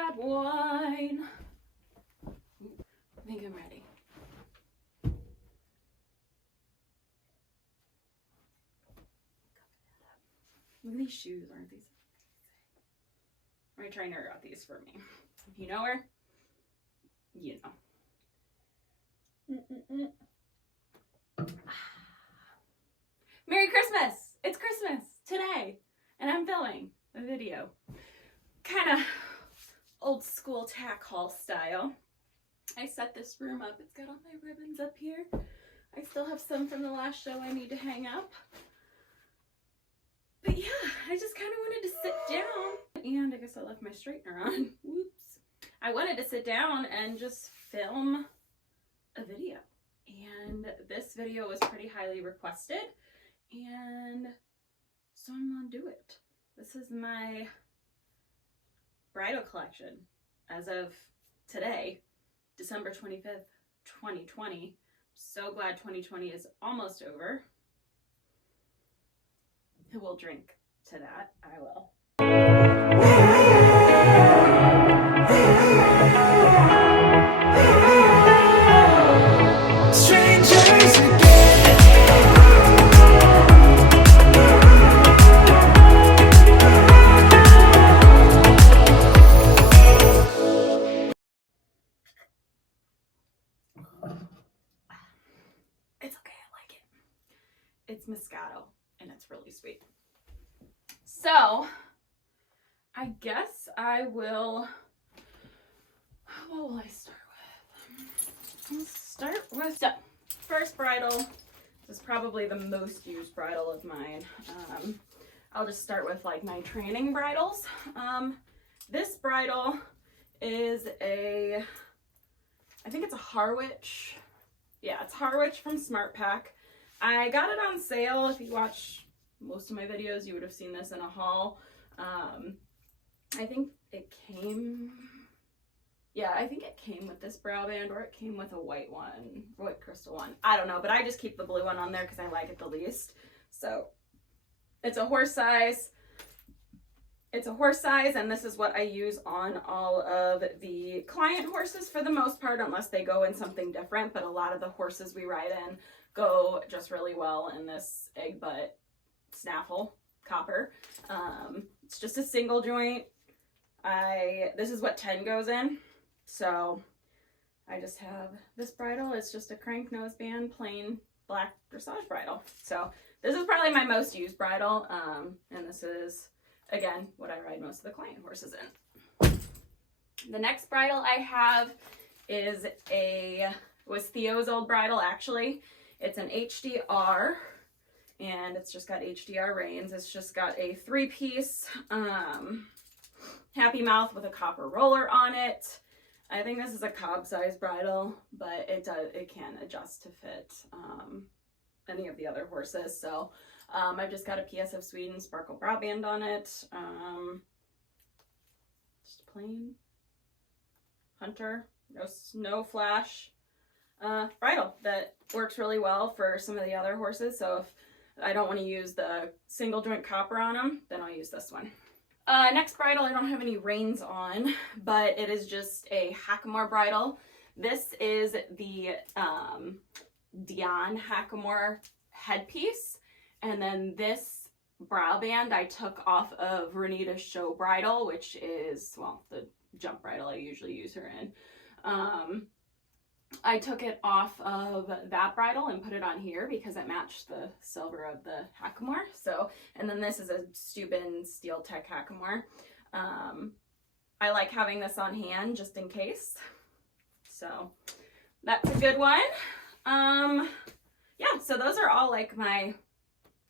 got wine. I think I'm ready. Look at these shoes, aren't these amazing? My trainer got these for me. If you know her, you know. Merry Christmas! It's Christmas today, and I'm filming a video. Kind of old school tack haul style. I set this room up. It's got all my ribbons up here. I still have some from the last show I need to hang up. But yeah, I just kind of wanted to sit down. And I guess I left my straightener on. Whoops. I wanted to sit down and just film a video. And this video was pretty highly requested. And so I'm gonna do it. This is my bridal collection as of today, December 25th, 2020. So glad 2020 is almost over. Who will drink to that? I will. Strangers again. It's okay, I like it. It's Moscato, and it's really sweet. So, I guess I will, what will I start with? I'll start with, so, first bridle. This is probably the most used bridle of mine. I'll just start with like my training bridles. This bridle is I think it's a Harwich. Yeah, it's Harwich from Smart Pack. I got it on sale. If you watch most of my videos, you would have seen this in a haul. I think it came, yeah, I think it came with this brow band, or it came with a white crystal one. I don't know, but I just keep the blue one on there because I like it the least. So it's a horse size. It's a horse size, and this is what I use on all of the client horses for the most part, unless they go in something different. But a lot of the horses we ride in go just really well in this egg butt snaffle copper. It's just a single joint. This is what 10 goes in. So I just have this bridle. It's just a crank noseband, plain black dressage bridle. So this is probably my most used bridle. And this is, again, what I ride most of the client horses in. The next bridle I have was Theo's old bridle, actually. It's an HDR, and it's just got HDR reins. It's just got a 3-piece happy mouth with a copper roller on it. I think this is a cob size bridle, but it can adjust to fit any of the other horses. So I've just got a PS of Sweden sparkle brow band on it. Just plain hunter, no flash bridle that works really well for some of the other horses. So if I don't want to use the single joint copper on them, then I'll use this one. Next bridle, I don't have any reins on, but it is just a Hackamore bridle. This is the Dion Hackamore headpiece, and then this brow band I took off of Renita's show bridle, which is, well, the jump bridle I usually use her in. I took it off of that bridle and put it on here because it matched the silver of the Hackamore. So, and then this is a Steuben Steel Tech Hackamore. I like having this on hand just in case. So that's a good one. Yeah, so those are all like my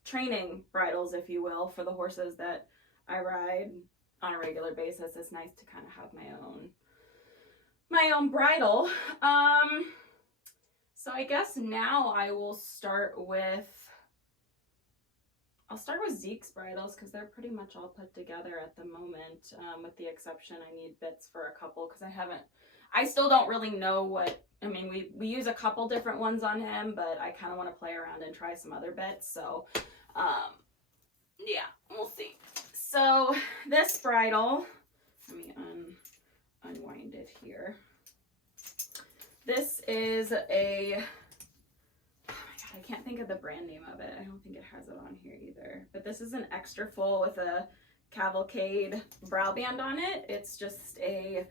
training bridles, if you will, for the horses that I ride on a regular basis. It's nice to kind of have my own bridle. So I guess now I will start with, Zeke's bridles because they're pretty much all put together at the moment, with the exception I need bits for a couple because I still don't really know what, I mean, we use a couple different ones on him, but I kind of want to play around and try some other bits. So, yeah, we'll see. So this bridle, let me here. This is a, oh my God, I can't think of the brand name of it. I don't think it has it on here either. But this is an extra full with a cavalcade brow band on it. It's just a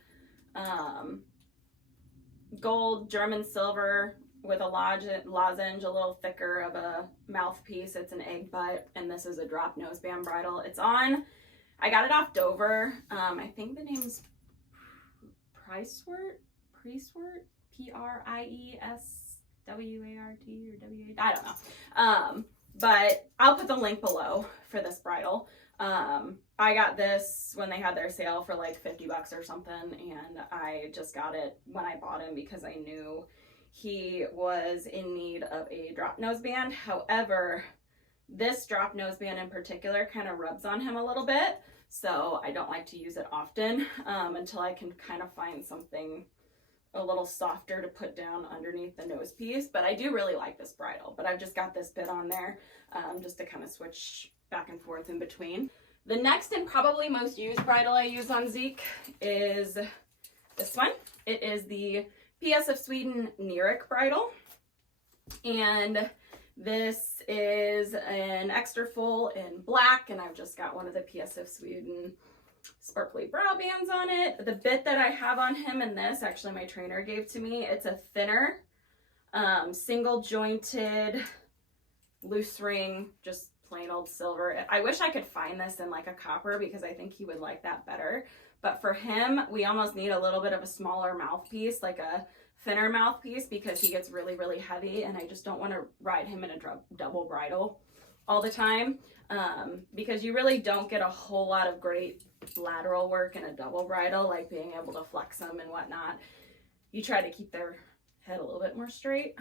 gold German silver with a lozenge, a little thicker of a mouthpiece. It's an egg butt, and this is a drop nose band bridle. It's on, I got it off Dover. I think the name's Priestwert, Priestwert, P-R-I-E-S-W-A-R-T or W-A, I don't know. But I'll put the link below for this bridle. I got this when they had their sale for like 50 bucks or something, and I just got it when I bought him because I knew he was in need of a drop nose band. However, this drop nose band in particular kind of rubs on him a little bit, so I don't like to use it often until I can kind of find something a little softer to put down underneath the nose piece. But I do really like this bridle, but I've just got this bit on there just to kind of switch back and forth in between. The next and probably most used bridle I use on Zeke is this one. It is the PS of Sweden Nyrick bridle, and this is an extra full in black, and I've just got one of the PS of Sweden sparkly brow bands on it. The bit that I have on him in this, actually my trainer gave to me, it's a thinner single jointed loose ring, just plain old silver. I wish I could find this in like a copper because I think he would like that better. But for him, we almost need a little bit of a smaller mouthpiece, like a thinner mouthpiece, because he gets really, really heavy, and I just don't want to ride him in a double bridle all the time because you really don't get a whole lot of great lateral work in a double bridle, like being able to flex them and whatnot. You try to keep their head a little bit more straight.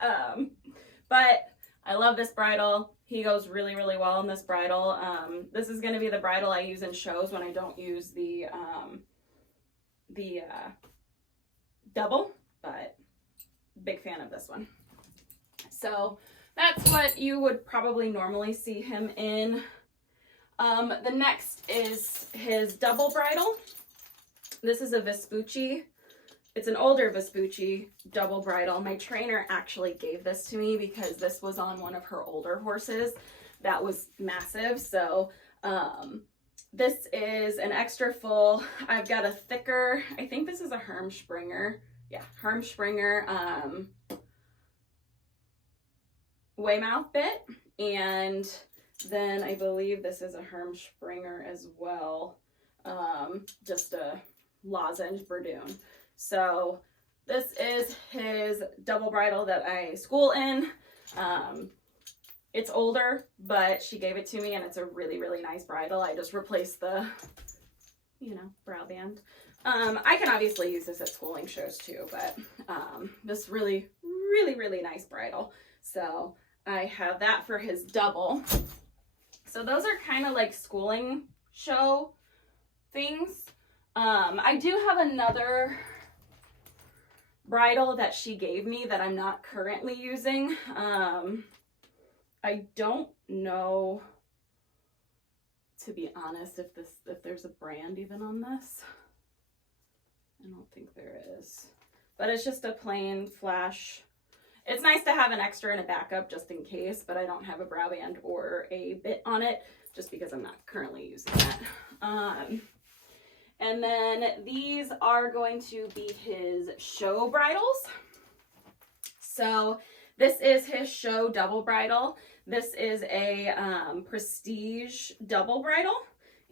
But I love this bridle. He goes really, really well in this bridle. This is going to be the bridle I use in shows when I don't use the double, but big fan of this one. So that's what you would probably normally see him in. The next is his double bridle. This is a Vespucci. It's an older Vespucci double bridle. My trainer actually gave this to me because this was on one of her older horses that was massive. So this is an extra full. I've got a thicker, I think this is a Hermspringer. Yeah, Hermspringer Weymouth bit. And then I believe this is a Hermspringer as well. Just a lozenge Berdoon. So this is his double bridle that I school in. It's older, but she gave it to me, and it's a really, really nice bridle. I just replaced the, brow band. I can obviously use this at schooling shows too, but this really, really, really nice bridle. So I have that for his double. So those are kind of like schooling show things. I do have another bridle that she gave me that I'm not currently using. I don't know, to be honest, if there's a brand even on this. I don't think there is, but it's just a plain flash. It's nice to have an extra and a backup just in case, but I don't have a brow band or a bit on it just because I'm not currently using that. And then these are going to be his show bridles. So this is his show double bridle. This is a prestige double bridle.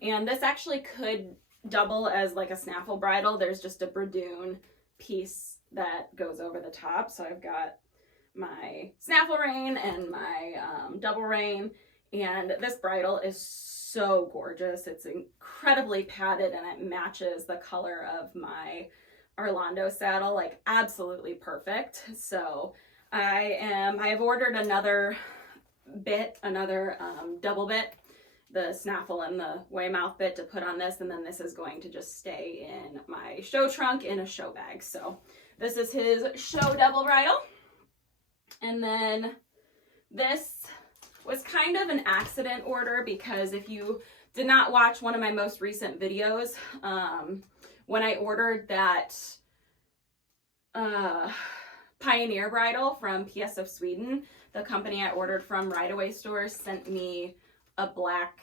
And this actually could double as like a snaffle bridle. There's just a Berdoon piece that goes over the top. So I've got my snaffle rein and my double rein. And this bridle is so gorgeous. It's incredibly padded, and it matches the color of my Orlando saddle, like absolutely perfect. So I have ordered another bit, another double bit, the snaffle and the Weymouth bit to put on this, and then this is going to just stay in my show trunk in a show bag. So this is his show double bridle. And then this was kind of an accident order because if you did not watch one of my most recent videos when I ordered that Pioneer bridle from PS of Sweden, the company I ordered from Right Away Stores sent me a black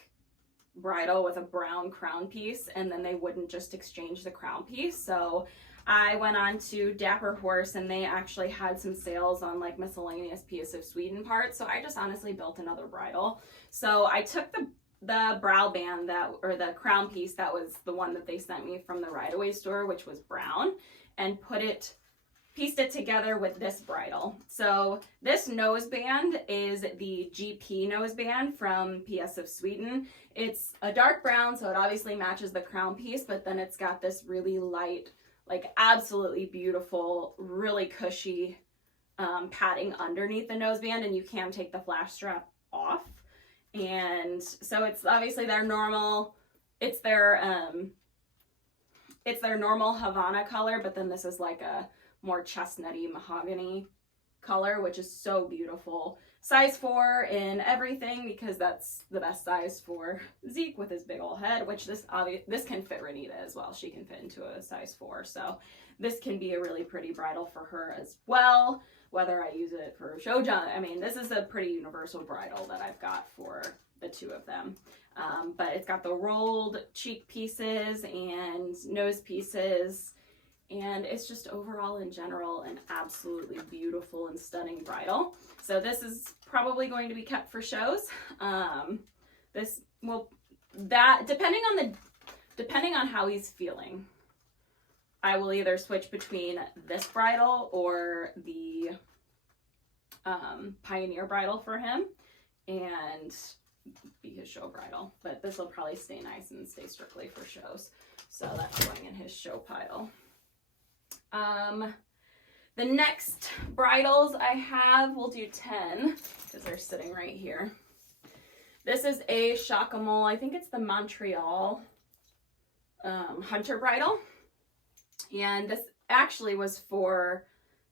bridle with a brown crown piece, and then they wouldn't just exchange the crown piece. So I went on to Dapper Horse, and they actually had some sales on like miscellaneous PS of Sweden parts. So I just honestly built another bridle. So I took the brow band or the crown piece that was the one that they sent me from the Right Away store, which was brown, and pieced it together with this bridle. So this noseband is the GP noseband from PS of Sweden. It's a dark brown, so it obviously matches the crown piece, but then it's got this really light, like absolutely beautiful, really cushy padding underneath the noseband, and you can take the flash strap off. And so it's obviously their normal, it's their normal Havana color, but then this is like a more chestnutty mahogany color, which is so beautiful. Size 4 in everything, because that's the best size for Zeke with his big old head, which this can fit Renita as well. She can fit into a size 4. So this can be a really pretty bridle for her as well, whether I use it for show jump. I mean, this is a pretty universal bridle that I've got for the two of them. But it's got the rolled cheek pieces and nose pieces, and it's just overall in general an absolutely beautiful and stunning bridle. So this is probably going to be kept for shows. Depending on how he's feeling, I will either switch between this bridle or the Pioneer bridle for him and be his show bridle. But this will probably stay nice and stay strictly for shows. So that's going in his show pile. The next bridles I have, we'll do 10 because they're sitting right here. This is a Hackamore, I think it's the Montreal Hunter bridle. And this actually was for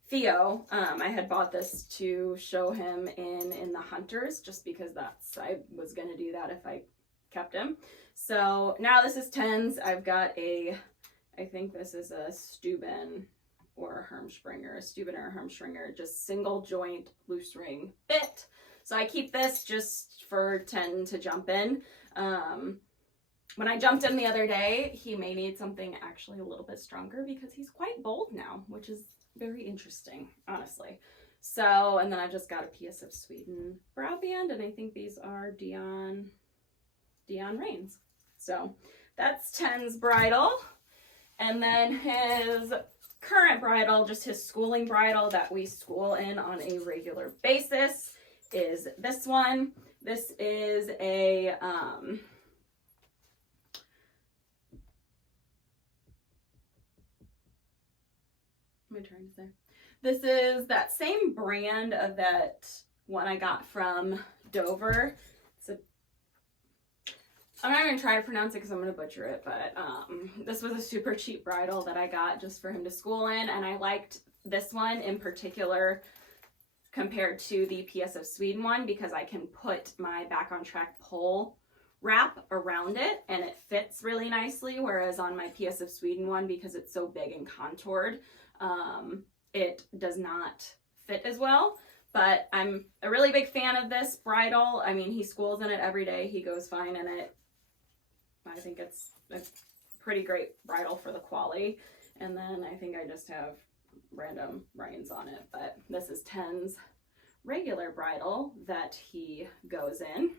Theo. I had bought this to show him in the Hunters, just because I was going to do that if I kept him. So now this is 10s. I've got I think this is a Steuben or a Hermspringer, just single joint loose ring fit. So I keep this just for 10 to jump in. When I jumped him the other day, he may need something actually a little bit stronger because he's quite bold now, which is very interesting, honestly. So, and then I've just got a PS of Sweden brow band, and I think these are Dion Reigns. So that's 10's bridle. And then his current bridle, just his schooling bridle that we school in on a regular basis, is this one. This is a this is that same brand of that one I got from Dover. I'm not going to try to pronounce it because I'm going to butcher it, but this was a super cheap bridle that I got just for him to school in, and I liked this one in particular compared to the PS of Sweden one because I can put my Back on Track pole wrap around it and it fits really nicely, whereas on my PS of Sweden one, because it's so big and contoured, it does not fit as well. But I'm a really big fan of this bridle. I mean, he schools in it every day. He goes fine in it. I think it's a pretty great bridle for the quality. And then I think I just have random reins on it. But this is 10's regular bridle that he goes in.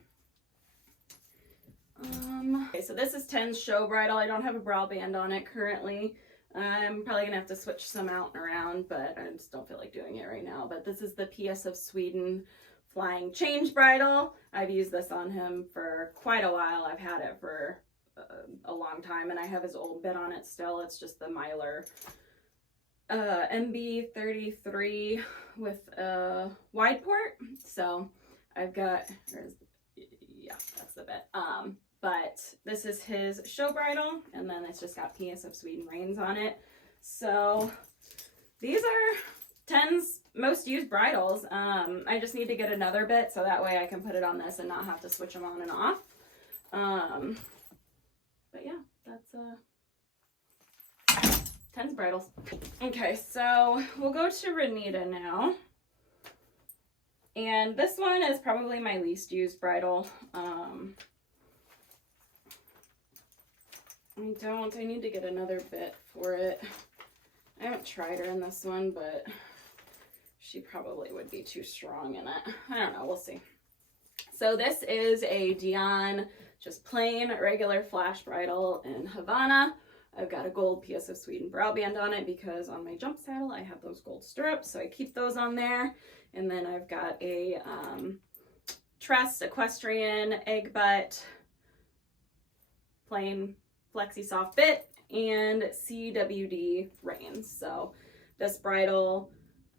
Okay, so this is 10's show bridle. I don't have a brow band on it currently. I'm probably gonna have to switch some out and around, but I just don't feel like doing it right now. But this is the PS of Sweden Flying Change bridle. I've used this on him for quite a while. I've had it for a long time, and I have his old bit on it still. It's just the Myler MB33 with a wide port. So I've got, yeah, that's the bit. But this is his show bridle, and then it's just got PS of Sweden reins on it. So these are 10's most used bridles. I just need to get another bit so that way I can put it on this and not have to switch them on and off. But yeah, Tens bridles. Okay, so we'll go to Renita now. And this one is probably my least used bridle. I need to get another bit for it. I haven't tried her in this one, but she probably would be too strong in it. I don't know, we'll see. So this is a Dion, just plain regular flash bridle in Havana. I've got a gold PS of Sweden brow band on it because on my jump saddle I have those gold stirrups, so I keep those on there. And then I've got a Trust Equestrian egg butt, plain flexi soft bit, and CWD reins. So this bridle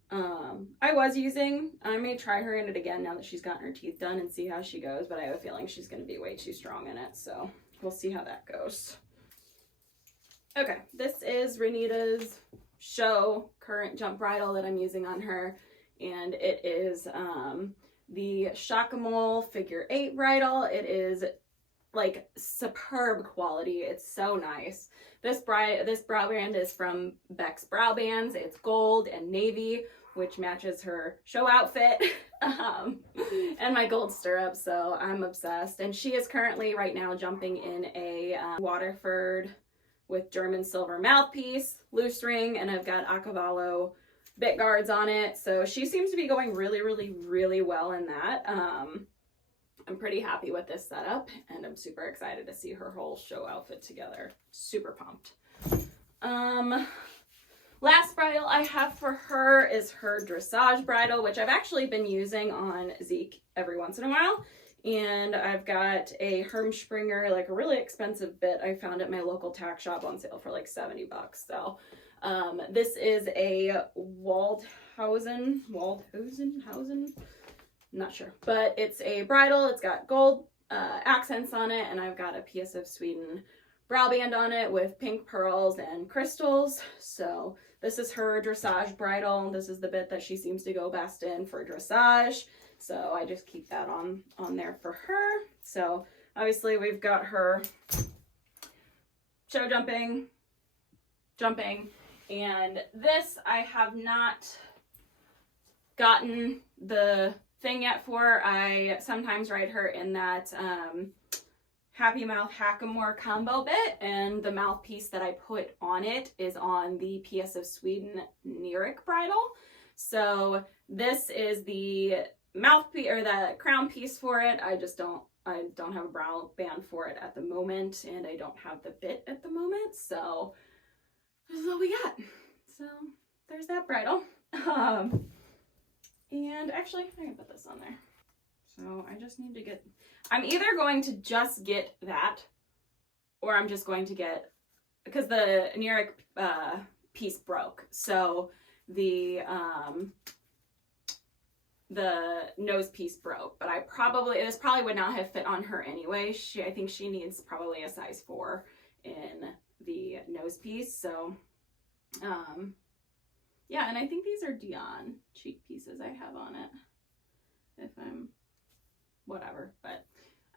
I was using. I may try her in it again now that she's gotten her teeth done and see how she goes, but I have a feeling she's going to be way too strong in it, so we'll see how that goes. Okay, this is Renita's show current jump bridle that I'm using on her, and it is the Hackamore figure 8 bridle. It is like superb quality. It's so nice. This brow band is from Beck's Brow Bands. It's gold and navy, which matches her show outfit, and my gold stirrups, so I'm obsessed. And she is currently right now jumping in a Waterford with German silver mouthpiece, loose ring, and I've got a cavallo bit guards on it. So she seems to be going really, really, really well in that. I'm pretty happy with this setup, and I'm super excited to see her whole show outfit together. Super pumped. Last bridle I have for her is her dressage bridle, which I've actually been using on Zeke every once in a while. And I've got a Hermspringer, like a really expensive bit I found at my local tack shop on sale for like 70 bucks. So this is a Waldhausen, not sure, but it's a bridle. It's got gold accents on it, and I've got a PS of Sweden brow band on it with pink pearls and crystals. So this is her dressage bridle. This is the bit that she seems to go best in for dressage. So I just keep that on there for her. So obviously we've got her show jumping, and this I have not gotten the thing yet for. I sometimes ride her in that Happy Mouth Hackamore combo bit, and the mouthpiece that I put on it is on the PS of Sweden Nyrick bridle. So this is the mouthpiece or the crown piece for it. I don't have a brow band for it at the moment, and I don't have the bit at the moment, so this is what we got. So there's that bridle. And actually, I can put this on there. So I just need to get, I'm either going to just get that, or I'm just going to get, because the Nyrick piece broke. So the nose piece broke, but this probably would not have fit on her anyway. I think she needs probably a size 4 in the nose piece. So, yeah, and I think these are Dion cheek pieces I have on it, if I'm whatever, but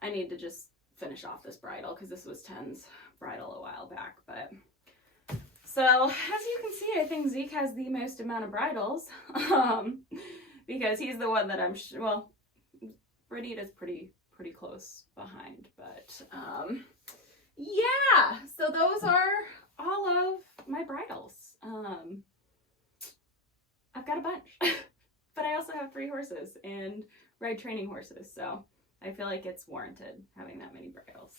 I need to just finish off this bridle because this was Ten's bridle a while back. But so as you can see, I think Zeke has the most amount of bridles, because he's the one that I'm sure, well, Renita's pretty close behind, but yeah, so those are all of my bridles. I've got a bunch, but I also have 3 horses and ride training horses, so I feel like it's warranted having that many bridles.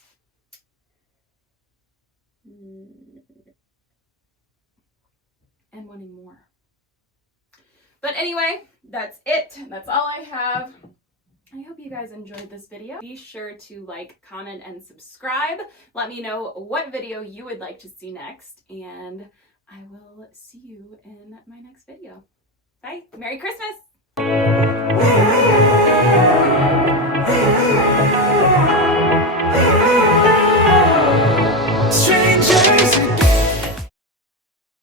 And wanting more. But anyway, that's it. That's all I have. I hope you guys enjoyed this video. Be sure to like, comment, and subscribe. Let me know what video you would like to see next, and I will see you in my next video. Bye. Merry Christmas!